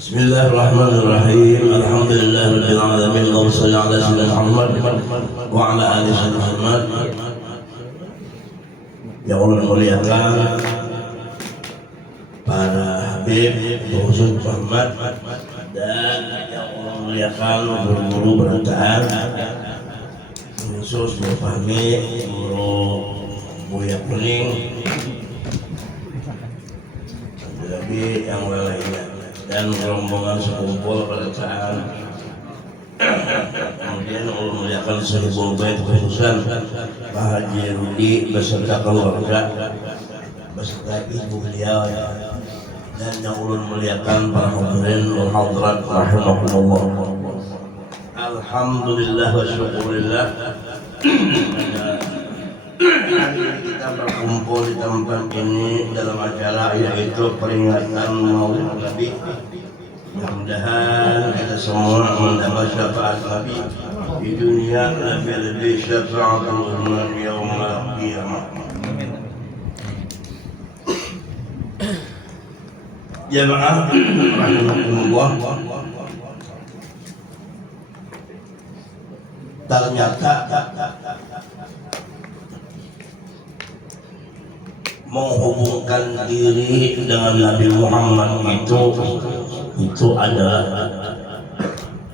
Bismillahirrahmanirrahim. Alhamdulillahirabbil alamin. Allahumma shalli ala sayyidina Muhammad wa ala ali sayyidina Muhammad. Ya Allah muliakan para habib khusus Muhammad dan ya Allah muliakan guru-guru berantaan khusus Guru Fahmi, Guru Buya Kuning, lagi yang lainnya dan rombongan sekumpul bacaan. Kemudian Allah muliakan Sahibul Bait khususan Pak Haji Rudi beserta keluarga beserta ibu beliau dan yang Allah muliakan para hadirin wal hadirat rahimakumullah. Alhamdulillah wa syukurillah kita berkumpul di tempat ini dalam acara yaitu peringatan Maulid Nabi. Mudah-mudahan kita semua mendapat syafaat Nabi di dunia lebih syafaatul umma yaumil qiyamah. Jamaah rahimakumullah, ternyata menghubungkan diri dengan Nabi Muhammad itu adalah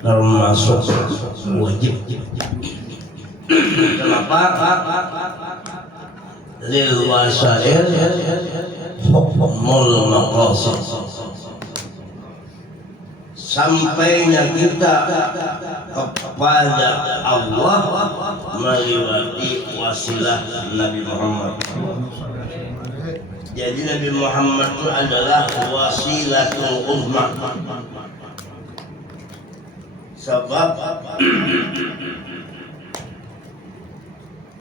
termasuk wajib. Kenapa? Lil wasail hukmul maqasid. Sampainya kita kepada Allah melewati wasilah Nabi Muhammad. Jadi Nabi Muhammad itu adalah wasilatul uzma. Sebab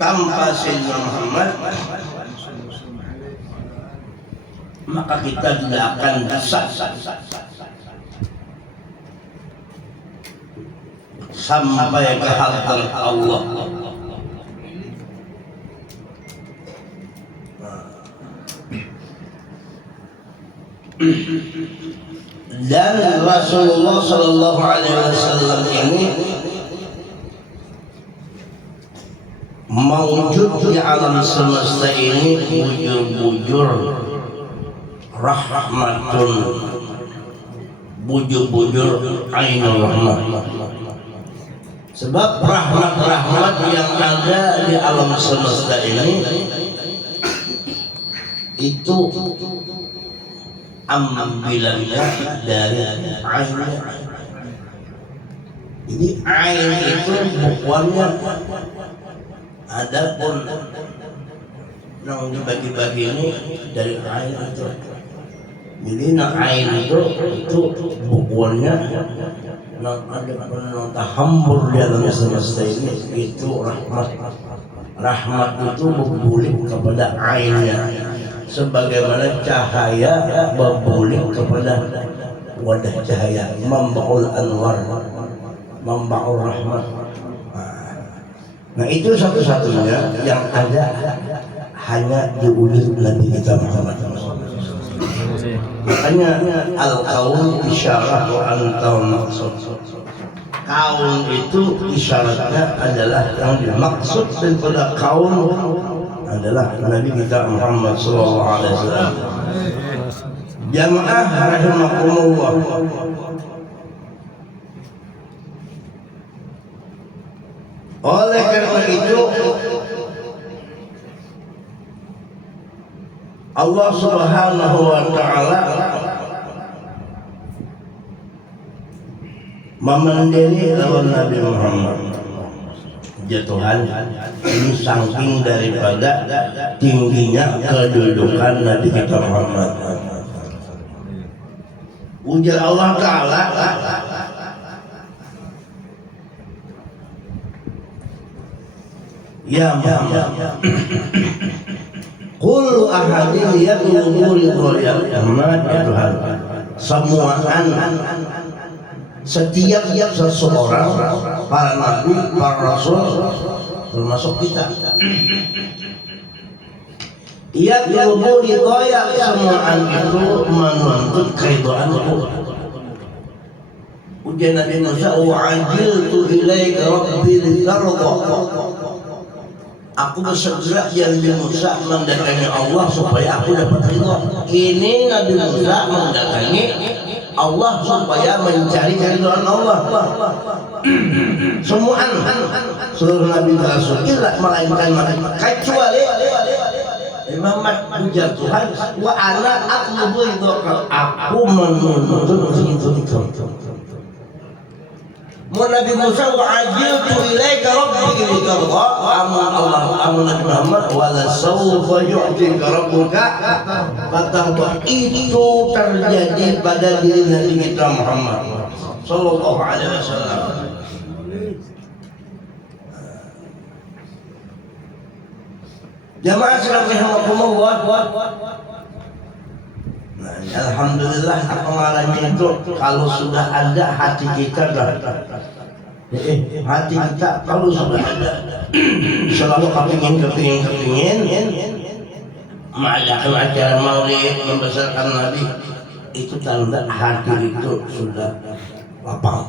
tanpa Sayyidina Muhammad maka kita tidak akan bisa sampai ke hadrat Allah. Dan Rasulullah Sallallahu Alaihi Wasallam ini mewujud di alam semesta ini bujur-bujur rahmatun, bujur-bujur ainul rahmat. Sebab rahmat-rahmat yang ada di alam semesta ini itu ambilannya dari ain. Jadi ain itu bukuannya, adapun yang dibagi-bagi ini dari ain itu. Jadi ain itu bukuannya yang ada yang tahambur di alam semesta ini itu rahmat. Rahmat itu berbulik kepada ainnya, sebagaimana cahaya berbulik kepada wadah cahaya, mambaul anwar, mambaul rahmat. Nah itu satu-satunya yang ada hanya di wujud Nabi kita Muhammad. Makanya al-kaun isyarah wa antal maksud. Kaun itu isyaratnya adalah yang dimaksud daripada kaun adalah Nabi kita Muhammad sallallahu alaihi wasallam. Jamaah rahimakumullah, oleh karena itu Allah Subhanahu wa taala memendiri lawan Nabi Muhammad. Ya Tuhan, ini saking daripada tingginya kedudukan Nabi kita Muhammad. Ujar Allah Ta'ala, ya Muhammad, qul ahadin yatlubu ridhoya Muhammad, ya Tuhan, semuaan setiap seseorang, para nabi, para rasul, termasuk kita, ia menuntut ridhoya, semuaan itu menuntut keridhaan Allah. Ujian Nabi Musa, wa'ajiltu ilaika rabbi litarda. Aku bersegera ya Nabi Musa mendatangi Allah supaya aku dapat ridha. Ini Nabi Musa mendatangi Allah supaya mencari keridhaan Allah. Semua seluruh Nabi Rasul tidak melainkan kecuali Muhammad ujar Tuhan, wa ana aqlubu ridhaka, aku menuntut ridho. Nabi Musa wa ajiltu ilaika rabbi litarda, amun Allah amun Nabi Muhammad wala sawfa yu'tika rabbuka fatarda. Itu terjadi pada diri Nabi kita Muhammad sallallahu alaihi wasallam. Jamaah rahimakumullah. Nah, alhamdulillah pengalannya itu kalau sudah ada hati kita hati kita kalau sudah ada selalu kepingin mengadakan acara maulid membesarkan Nabi, itu tanda hati itu sudah lapang.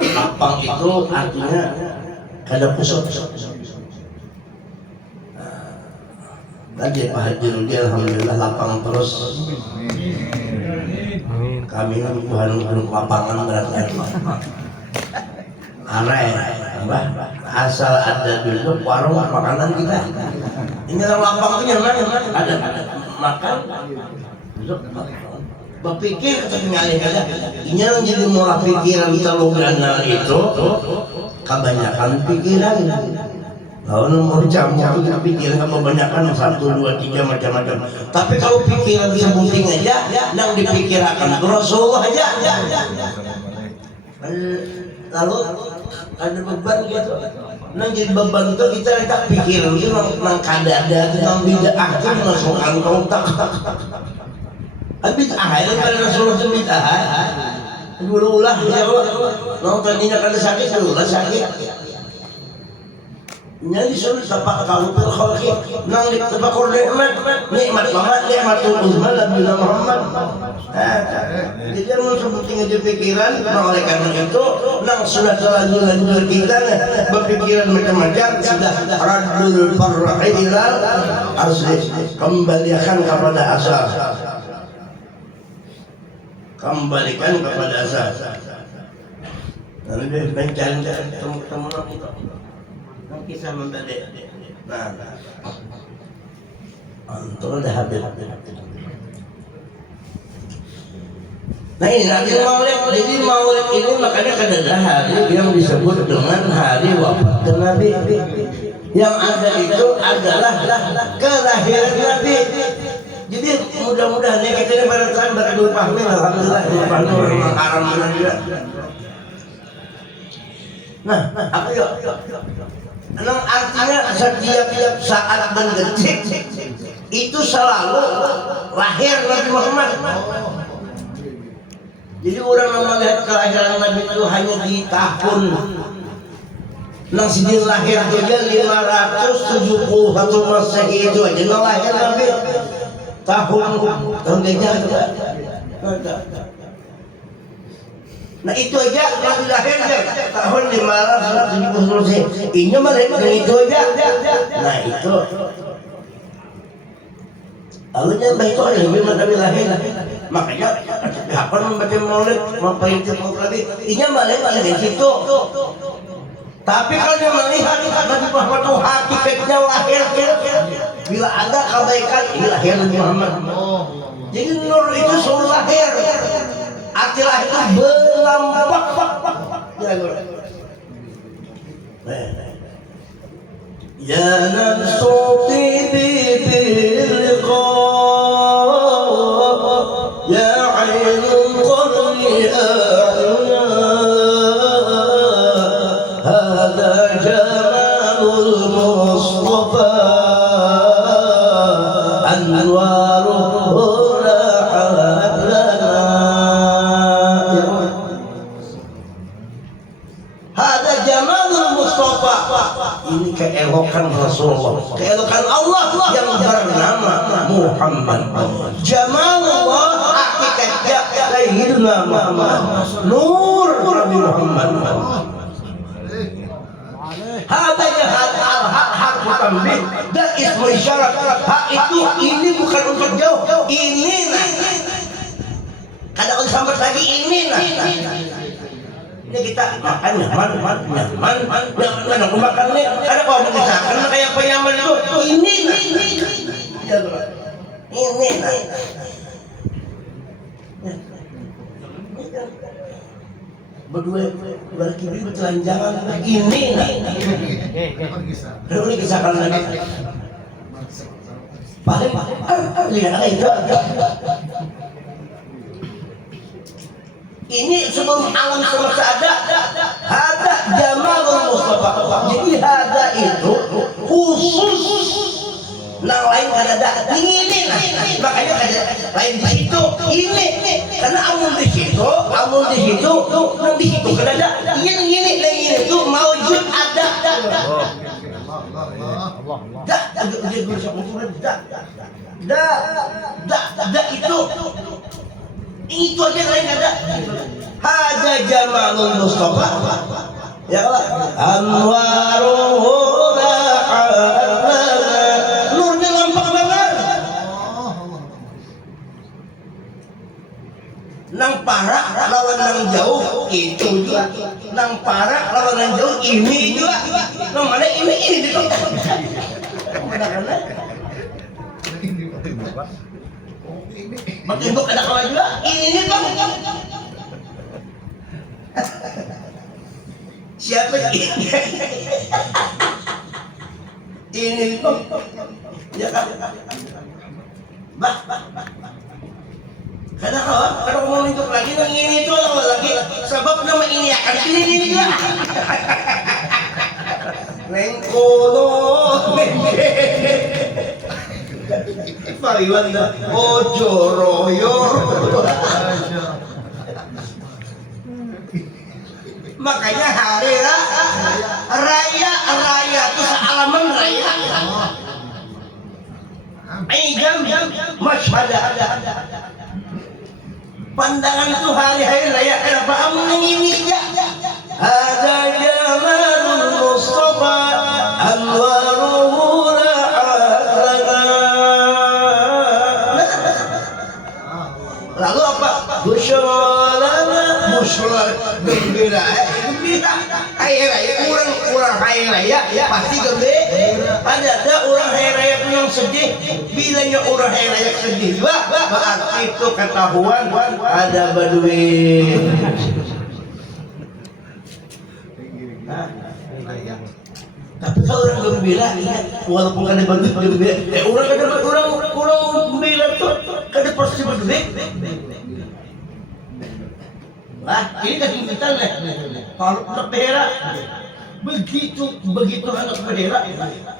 Lapang itu artinya kada kusut. Tadi Pak Haji Rudi alhamdulillah lapang terus. Kami kan Tuhan lapangan berarti. Arai, asal ada dulu warung makanan kita. Ini lapang itu nyaman, ada makan. Berpikir atau mengalih aja. Ini yang jadi murah pikiran terlalu gana itu kebanyakan pikiran. Kalau mau campur itu pikiran kebanyakan 1, 2, 3 macam-macam. Tapi kalau pikiran sebuting aja, yang dipikirkan Rasulullah aja. Lalu ada beban gitu. Nang jadi beban itu kita letak pikiran itu nang kadada, nang bid'ah itu masukkan ke otak. Bid'ah itu pada Rasulullah itu bid'ah. Dulu ulah ya Allah. Nang tadinya kada sakit, dulu sakit. Jadi suruh tapak kalau berkhawki nang ditapakur nikmat banget nikmatul uzma Nabi Muhammad. Jadi mau sebutin aja pikiran, oleh karena itu nang sudah terlanjur kita berpikiran macam-macam sudah raddul far'i ilal asli, kembalikan kepada asal. Kembalikan kepada asal. Lalu dia mencari temu-temu itu. Kisah membalik. Nah, antum dah habis. Nah ini Nabi Maulid. Jadi Maulid ini makanya ada hari yang disebut dengan hari wafat Nabi. Yang ada itu adalah kelahiran Nabi. Jadi mudah-mudahan kita ini pada tahun baru pahmi, alhamdulillah pahmi haram juga. Nah, apa yuk? Nah, artinya setiap saat dan detik itu selalu lahir Nabi Muhammad. Jadi orang yang melihat kelahiran Nabi itu hanya di tahun nang sini lahir saja 571 Masehi itu aja nang lahir Nabi tahun gajah. Nah itu aja yang dilahir tahun 570 ini mereka itu aja. Nah itu lalunya itu ada lebih Nabi lahir. Makanya kapan membaca maulid memperinci maulid ini malah di situ. Tapi kalau dia melihat Nabi Muhammad itu hakikatnya lahir, bila ada kebaikan ini lahir Nabi Muhammad. Jadi nur itu selalu lahir. Akilah itu berlampak. Ya nafsuti bibilqa ya ainun qurni a'yuna hadha jamalul Mustafa anwaruhu ini keelokan Rasulullah, keelokan Allah yang bernama Muhammad. Jamalullah hakikatnya Sayyidina Muhammad Nur Nabi Muhammad hadanya hak tambih dan ismu isyarat hak itu ini bukan untuk jauh ini kadang sampai lagi ini ini kita makan nyaman aku makan nih ada kau mengisahkan kayak penyaman itu ini berdua berkibri bertelanjangan ini lalu kisahkan lagi paling lihat itu ini sebelum alam semesta ada jamalul Mustafa jadi ada itu khusus nang lain kada ini makanya kada lain di situ ini karena amun di situ nang di situ kada ada ini itu maujud ada itu aja lain ada hada jamalul Mustafa ya Allah anwaruhu nurnya lampak banget nang parak lawan nang jauh itu juga nang parak lawan nang jauh ini juga nang mana ini di makin buk ada kawan juga ini bang siapa ini bang ya kan bah kadang mau mintuk lagi nang ini itu lagi sebab nama ini akan ini juga nengkono Pariwan ojo royo makanya hari raya itu sealaman raya jam masyhada pandangan itu hari raya kenapa amun ini ya ada jamalul Mustafa anwaruhu lalu apa? Busyra gembira orang hari raya pasti gembira ada orang hari raya yang sedih bilanya orang hari raya sedih berarti itu ketahuan ada badui tapi kalau orang gembira walaupun ada badui gembira orang gembira tuh kada pasti badui ini kan kita kalau bendera begitu anak bendera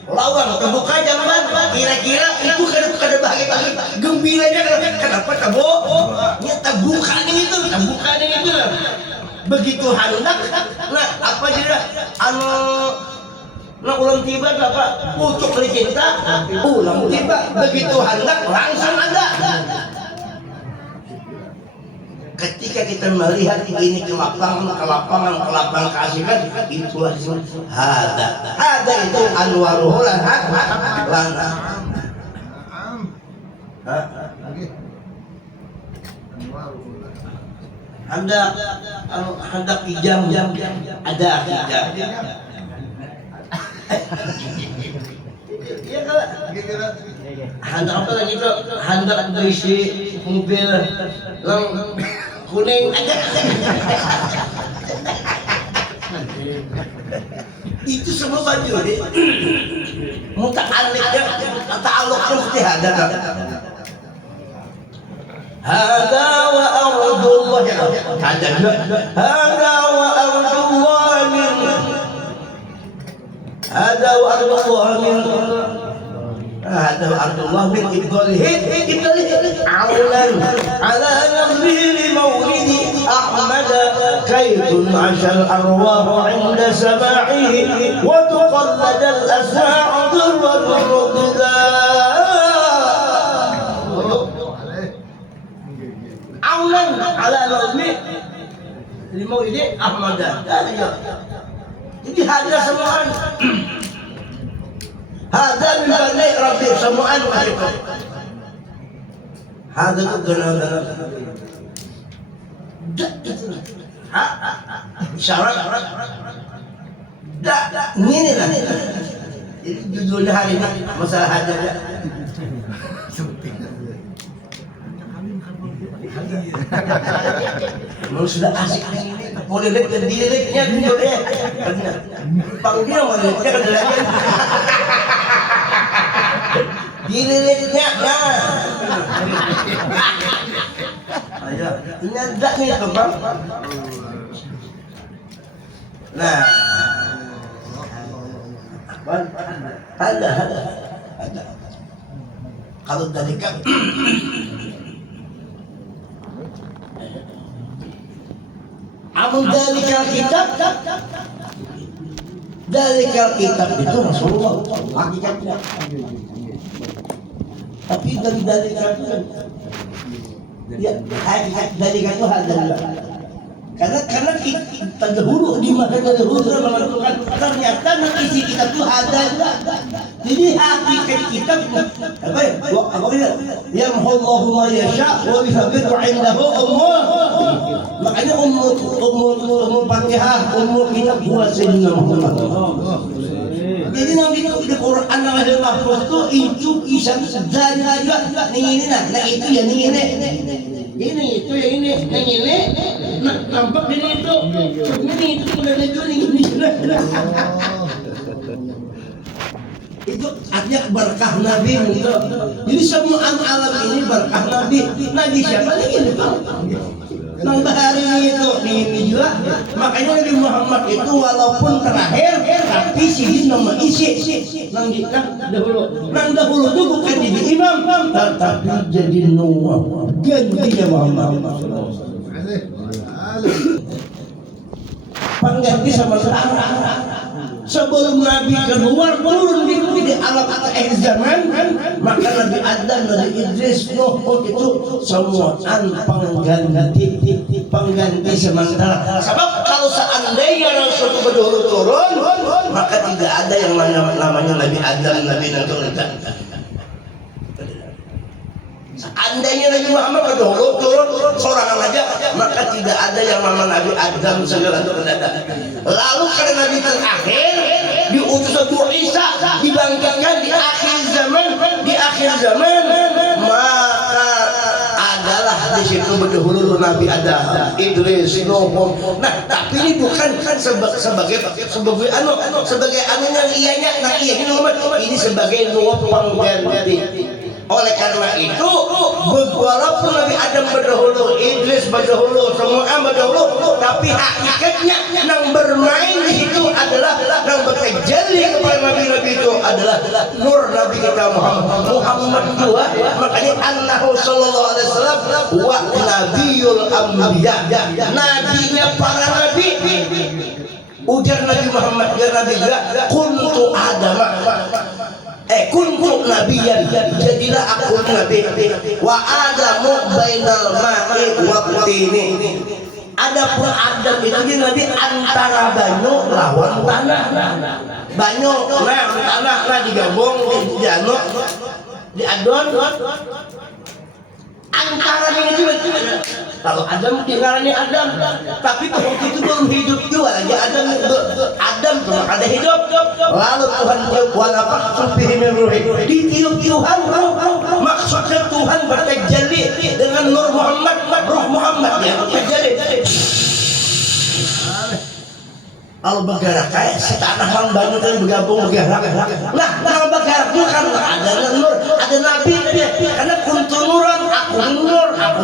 lawan terbuka jamban kira-kira itu kada bahagia gembiranya kenapa tabo ya tabukanya itu begitu hendak nah apa dia nah ulang tiba apa pucuk dari cinta ulang tiba begitu hendak langsung ada ketika kita melihat ini ke lapangan keasikan itulah hada itu anwaruhu lan hendak hijam ada hijam iya kalau hendak apa lagi itu hendak berisi mobil kuning itu semua baju deh muta'alliq ta'alluqnya mesti ada hada wa ardullah hada wa ardullah min هذا عبد الله من إبطاله عونا على نظير مولد أحمد كيف عشى الأرواح عند سماعه وتقلد الأسماع ضرة الرقداء عونا على Maulid Ahmad. Jadi hada semuaan. Hada min bani Rabbi semuaan mereka. Hada itu gana-gana. Syarat. Ini lah. Jadi judulnya hari ini masalah hada. Memang sudah asik ini. Boleh lihat ke diriknya dulu deh. Panggil malaikat ke dalam. Diriknya nah. Ayo, ini ada nih Bang. Nah. Ada. Kalau dari kami Amun dalikal kitab itu Rasulullah hakikatnya. Tapi dari dalikal itu ya hakikat dalikal itu adalah karena kita dahulu di masa dahulu sudah menentukan ternyata isi kitab itu ada. Jadi hakikat kitab apa ya? Yamhullahu ma yasha wa yuthabbitu 'indahu makanya umur Fatihah, umur kitab buat Sayyidina Muhammad. Jadi nanti di Quran Lauhul Mahfuz itu kisah dari juga ini nah itu ya ini itu ya ini nampak ini itu udah ini itu artinya berkah Nabi itu. Jadi semua alam ini berkah Nabi siapa lagi ini Nang bahari itu ini juga makanya Nabi Muhammad itu walaupun terakhir tapi sih nama isi nang dahulu itu bukan jadi imam tetapi jadi nuwah gantinya Muhammad pengganti sama sekarang. Sebelum Nabi keluar turun di alam akhir zaman maka Nabi Adam, Nabi Idris, Nuh itu semua pengganti sementara. Sebab kalau seandainya Rasul berdahulu turun maka tidak ada yang namanya Nabi Adam, Nabi Nuh. Seandainya Nabi Muhammad berdahulu turun seorang aja maka tidak ada yang nama Nabi Adam segala itu ada. Lalu karena Nabi terakhir diutus Nabi Isa dibangkitkan di akhir zaman maka adalah di situ berdahulu Nabi Adam, Idris, Nuh. Nah tapi ini bukan kan sebagai anunya ianya ini sebagai Nuh pengganti. Oleh karena itu, walaupun Nabi Adam berdahulu, Idris berdahulu, semua berdahulu, tapi hakikatnya yang bermain di situ adalah yang bertajalli kepada Nabi-Nabi itu adalah nur Nabi kita Muhammad juga. Makanya annahu sallallahu alaihi wasallam wa nabiyul anbiya. Nabinya para nabi. Ujar Nabi Muhammad ya Nabi juga kuntu Adam. Kuntu nabiyan, jadilah aku nabi. Wa Adamu bainal ma'i wa tini. Adapun Adam itu nabi antara banyu lawan tanah. Banyu tanah digabung diadon antara ini juga. Kalau Adam tinggalnya Adam, tapi waktu itu belum hidup juga lagi Adam cuma ada hidup. Lalu Tuhan tiup walapak sufihi min ruhi, ditiup Tuhan. Maksudnya Tuhan bertajalli dengan nur Muhammad, ruh Muhammad yang bertajalli. Kalau bergerak kayak setanah orang banyak tadi bergabung bergerak. Nah kalau bergerak itu kan ada nur, ada nabi dia. Karena kuntu nuran, aku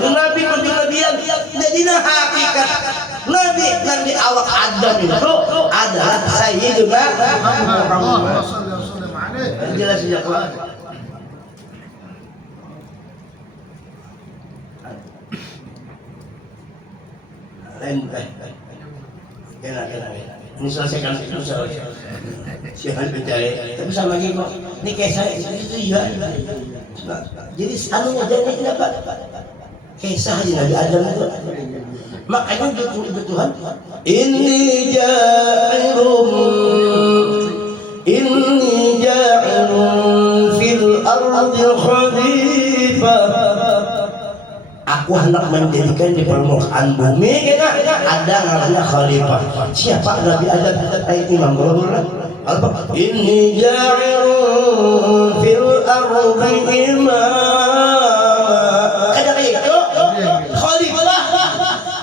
nabi, kuntu nabiyan. Jadi hakikat nabi yang di awal Adam itu adalah Sayyiduna Muhammad. Jelas sejak awal. Kena. Ini selesaikan itu siapa mencari tapi sama lagi kok ini kayak saya itu ya jadi anunya jadi kenapa Kisah Nabi Adam itu. Makanya itu Tuhan. Inni ja'ilun fil ardi khalifah. Aku hendak menjadikan di permukaan bumi ada namanya khalifah. Siapa Nabi Adam? Ayat Imam Ghazali. Inni ja'ilun fil ardi imam. Ada kayak itu khalifah.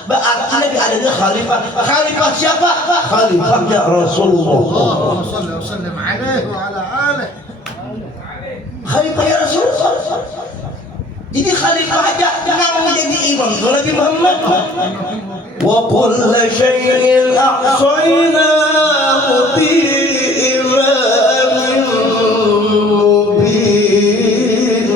Berarti Nabi Adam khalifah. Khalifah siapa? Khalifahnya Rasulullah. Allahumma shalli wa sallim alaihi wa ala alihi. Khalifah ya Rasulullah. Jadi khalifah aja jangan menjadi imam itu Nabi Muhammad. Wa kullu syai'in ahsaynahu fi imamin mubin.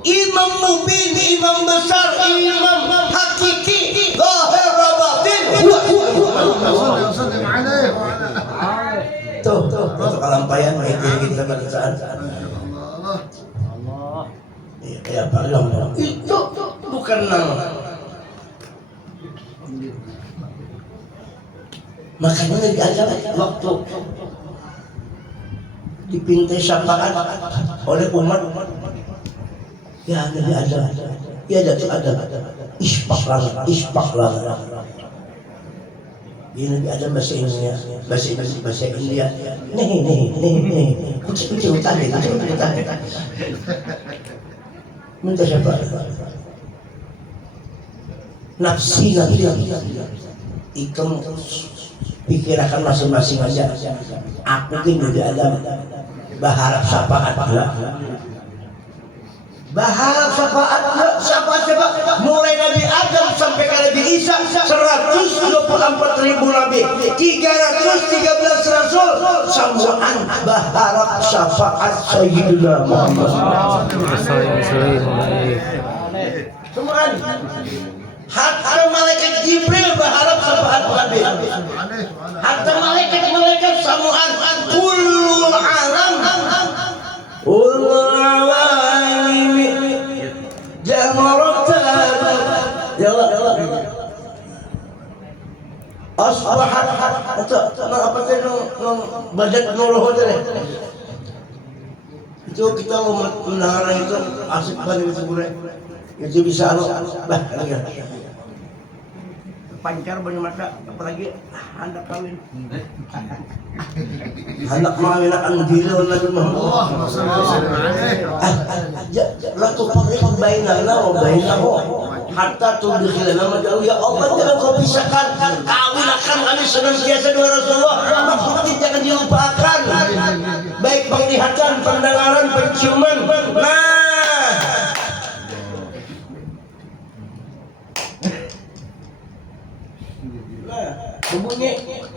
Imam mubin, imam besar, imam hakiki, zahir wa batin. Allahumma shalli wa sallim alaihi wa ala alihi. Tuh, kalampayan itu kita bacaan. Ya, kayak balong itu bukan nama. Makanya Nabi Adam waktu dipintai syafaat oleh umat, ya Nabi Adam, ya Datuk Adam, isbaklah. Dia Nabi Adam bahasa India, nih, kucing utang. Minta siapa? Nafsi. Ikam pikirkan masing-masing aja. Aku tinggal di Adam. Berharap syafaat pula. Berharap syafaat pula. Syafaat. Mulai Nabi Adam sampai ke Nabi Isa 124.000 Nabi, 313 Rasul. Sambuan berharap syafaat Sayyidina Muhammad. Semua hatta malaikat Jibril berharap syafaat Nabi. Hatta malaikat samuan kullul alam jamaratan asbahat apa badat nuluh itu kita mau mendengar itu asik banget itu gue itu bisa pancar banyak mata apalagi hendak kawin hendak kawin akan gila Nabi Muhammad la tufarriq bainana wa bainahu hatta tudkhilana majal. Ya Allah, jangan kau pisahkan kawin akan kami senantiasa dengan Rasulullah. Maksudnya jangan dilupakan, baik penglihatan, pendengaran, penciuman.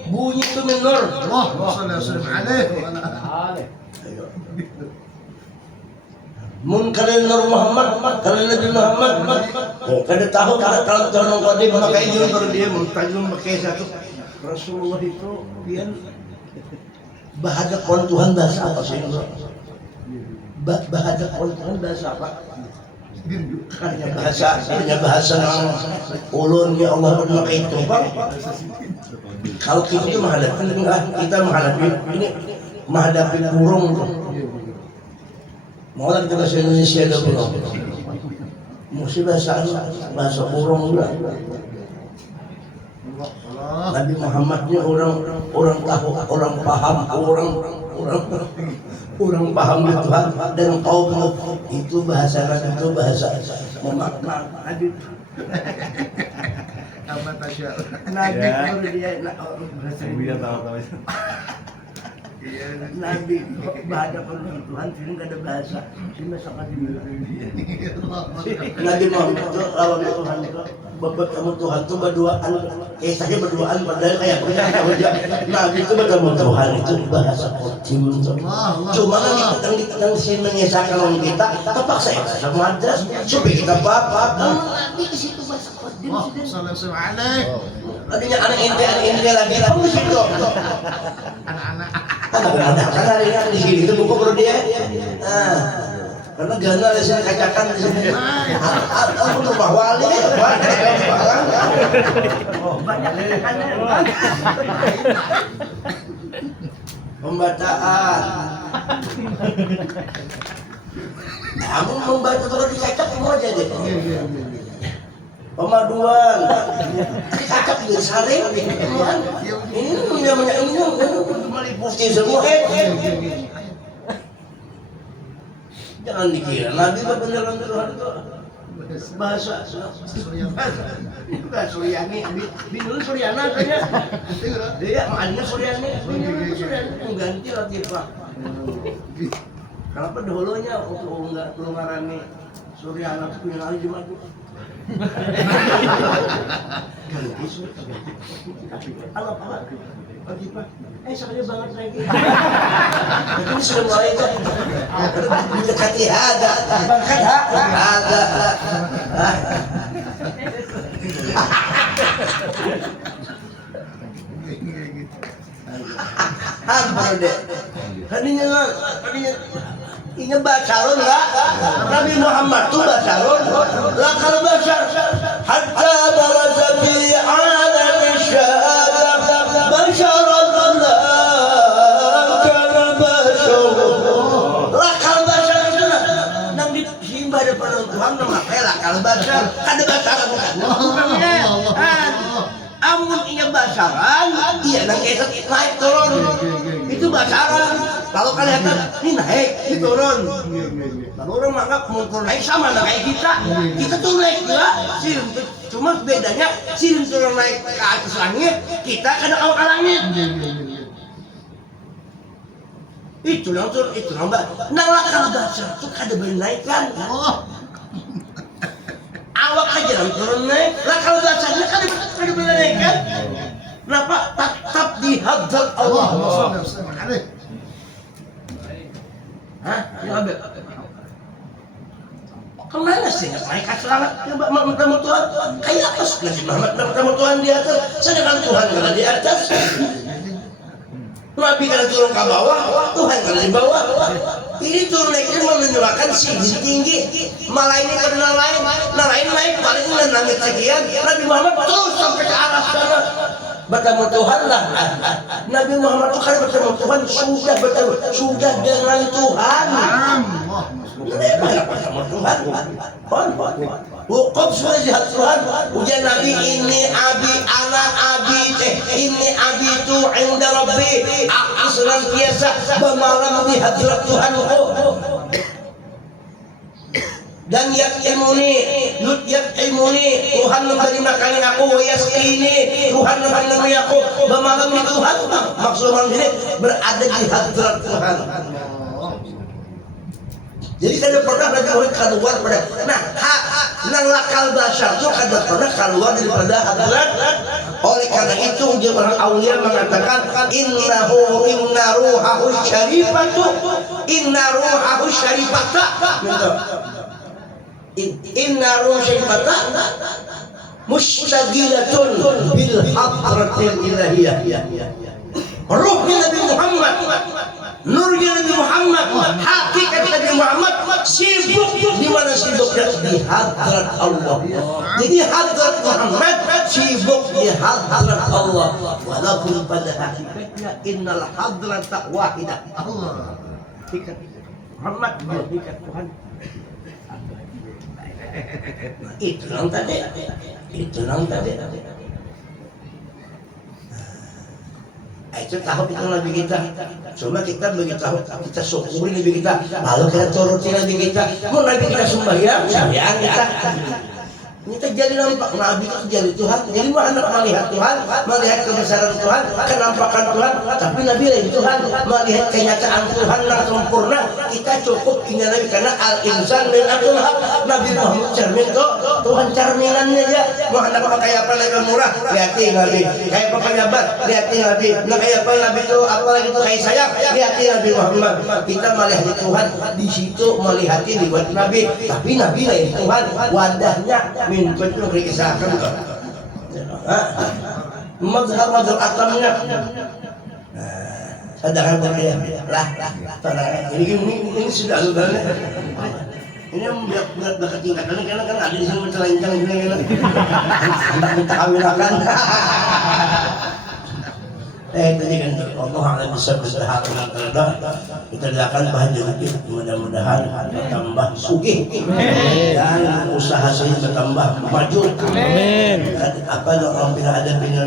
Bunyi itu menor. Allahumma shalli wa sallim alaihi wa ala alihi. Mun kalian Nur Muhammad, kalian Nabi Muhammad, kada tahu kalau tahun qadim pakai jurus baru dia muntajum pakai satu. Rasulullah itu pian bahadapan Tuhan bahasa apa sih? Bahadapan Tuhan bahasa apa? Hanya bahasa nang ulun ya Allah pernah itu Pak. Kalau kita itu menghadapi kita menghadapi ini menghadapi burung. Mau kita bahasa Indonesia ada burung. Mesti bahasa burung juga. Nabi Muhammadnya orang tahu, orang paham, orang paham Tuhan dan kaum itu bahasa itu bahasa memakna Nabi. Apa tasya? Nabi itu dia bahasa dia tahu. Nabi berhadapan dengan Tuhan sini nggak ada bahasa, sini sangat dimiliki. Nabi Muhammad itu lawan Tuhan itu, bapak kamu Tuhan itu berduaan, saya berduaan padahal kayak punya aja. Nabi itu bertemu Tuhan itu bahasa kodim. Cuma kan kita sini menyesalkan orang kita, terpaksa ya sama aja, supaya kita paham. Nabi di situ bahasa kodim. Sallallahu alaihi. Tadinya anak inti lagi, kamu di situ. Anak-anak. Kan hari di sini itu buku perlu dia. Karena gana di sini kacakan di sini. Aku rumah wali, pembacaan. Kamu membaca kalau dicacak semua aja deh. Pemaduan, dicacak juga saring. Ini namanya ini meliputi semua. Jangan dikira Nabi beneran Tuhan itu bahasa bukan Suryani, bingung Suryana saja. Dia makanya Suryani, mengganti Latifah. Kenapa dahulunya untuk enggak ngarani Suryana punya kali di maju? Ganti Suryana. Apa? Latifah. Sakit banget lagi. Itu sudah mulai itu. Mendekati ada. Ada. Hampir deh. Tadinya ingat bacarun enggak? Nabi Muhammad tuh bacarun. Lah kalau bacar hatta baraza fi alam syahadah basyara Tuhan nama pelak kalau basar ada basaran bukan? Amun iya basaran, iya nang esok naik turun itu basaran. Kalau kalian ini naik, ini turun. Lalu orang menganggap mungkin naik sama kayak kita tuh naik juga, cuma bedanya sirin turun naik ke atas langit, kita kadang awal ke langit. Itu nang turun, itu nang nang kalau basar tuh kada bernaikkan. Awak aja yang turun naik, lah kalau bacanya kan bisa naik kan? Kenapa tetap di hadrat Allah? Hah? Kemana sih naik selamat? Bertemu Tuhan, kayak atas Nabi Muhammad bertemu Tuhan di atas, sedangkan Tuhan berada di atas. Nabi kalau turun ke bawah, Tuhan kalau di bawah. Ini turun naiknya menunjukkan sisi tinggi. Malah ini pada lain naik paling langit sekian. Nabi Muhammad terus sampai ke arah sana. Bertemu Tuhan lah. Nabi Muhammad itu kalau bertemu Tuhan sudah dengan Tuhan. Bertemu Tuhan. Wukuf sudah lihat Tuhan. Ujian Nabi ini abi anak abi ini abi itu inda Rabbi. Aku senantiasa bermalam di hadirat Tuhan. Dan yakimuni Tuhan memberi makanan aku, yasqini Tuhan memberi aku bermalam di Tuhan. Maksudnya ini berada di hadirat Tuhan. Jadi kada pernah lagi orang keluar pada. Nah, nang lakal basar itu kada pernah keluar daripada hadirat. Oleh karena itu jemaah aulia mengatakan inna ruhahu syarifatu inna ruhahu syarifata. Inna ruhahu syarifata mustagilatun bil hadratil ilahiyah. Ruhnya Nabi Muhammad, nurnya Nabi Muhammad, hakikat Nabi Muhammad sibuk di mana sibuknya di hadrat Allah. Jadi hadrat Muhammad sibuk di hadrat Allah. Walaupun pada hakikatnya innal hadrata wahidah. Allah. Hakikat Muhammad hakikat Tuhan. Itu yang tadi. Itu tahu itu Nabi kita. Cuma kita begitu tahu kita syukuri Nabi kita. Lalu kita turuti Nabi kita. Mau Nabi kita sembahyang kita. Ini terjadi nampak Nabi itu jadi Tuhan. Jadi anak melihat Tuhan, melihat kebesaran Tuhan, kenampakan Tuhan. Tapi Nabi lain Tuhan, melihat kenyataan Tuhan yang sempurna. Kita cukup ingat Nabi karena al-insan min abdullah. Nabi Muhammad cermin kok. Tuhan cerminannya aja. Mau anak kayak apa lagi murah? Lihat Nabi. Kayak apa penyabar? Lihat Nabi. Nah kayak apa Nabi itu apalagi itu kayak sayang? Lihat Nabi Muhammad. Kita melihat Tuhan di situ melihat lewat Nabi. Tapi Nabi lain Tuhan. Wadahnya minta itu kisahkan kok. Mazhab atamnya. kadang-kadang kayak lah ini sudah ini yang berat tingkatan karena kan ada di sini mencelain-celain gini hendak minta kawinakan. Tadi kan Allah akan bisa bersahabat dengan terada kita doakan bahagia kita mudah-mudahan bertambah sugih dan usaha saya bertambah maju. Amin. Apa orang bila ada bina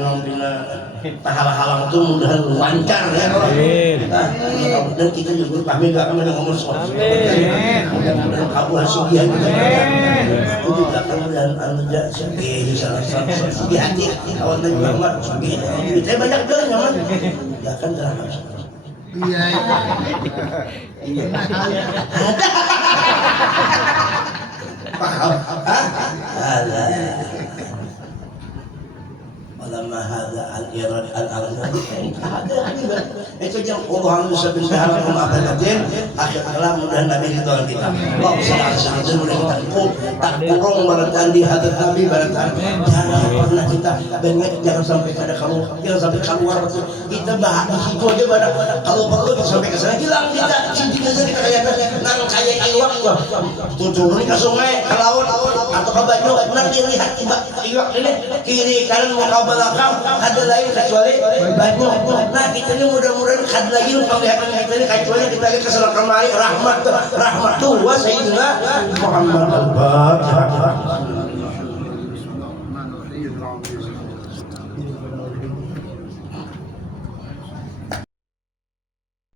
pahala-halang itu mudah lancar ya. Amin. Dan kita juga kami gak akan ngomong soal. Amin. Mudah-mudahan kabul sugih kita. Itu juga kemudian anda sugih salah satu sugih hati kawan dan ulama sugih. Saya banyak doa nyaman. Ya kan dalam Iya. Iya. paham? Ada. Lama ada al-irad al-arad ada itu yang Allah bisa bersahabat memaafkan akhir kalam mudah Nabi ditolong kita Allah sallallahu alaihi wasallam tak kurang baratan di hadat Nabi baratan jangan pernah kita banyak jangan sampai kada kalau jangan sampai keluar kita bahas di situ aja pada kalau perlu sampai ke sana hilang kita cincin aja kita kayak nang kayak iwak tujuh ini ke sungai ke laut atau ke banyu nanti lihat iwak ini kiri kanan mau ke belakang ada lain kecuali banyu. Nah kita ini mudah-mudahan ada lagi penglihatan kita ini kecuali kita lihat kesana kemari rahmat tuh wa sayyidina Muhammad al-Fatihah.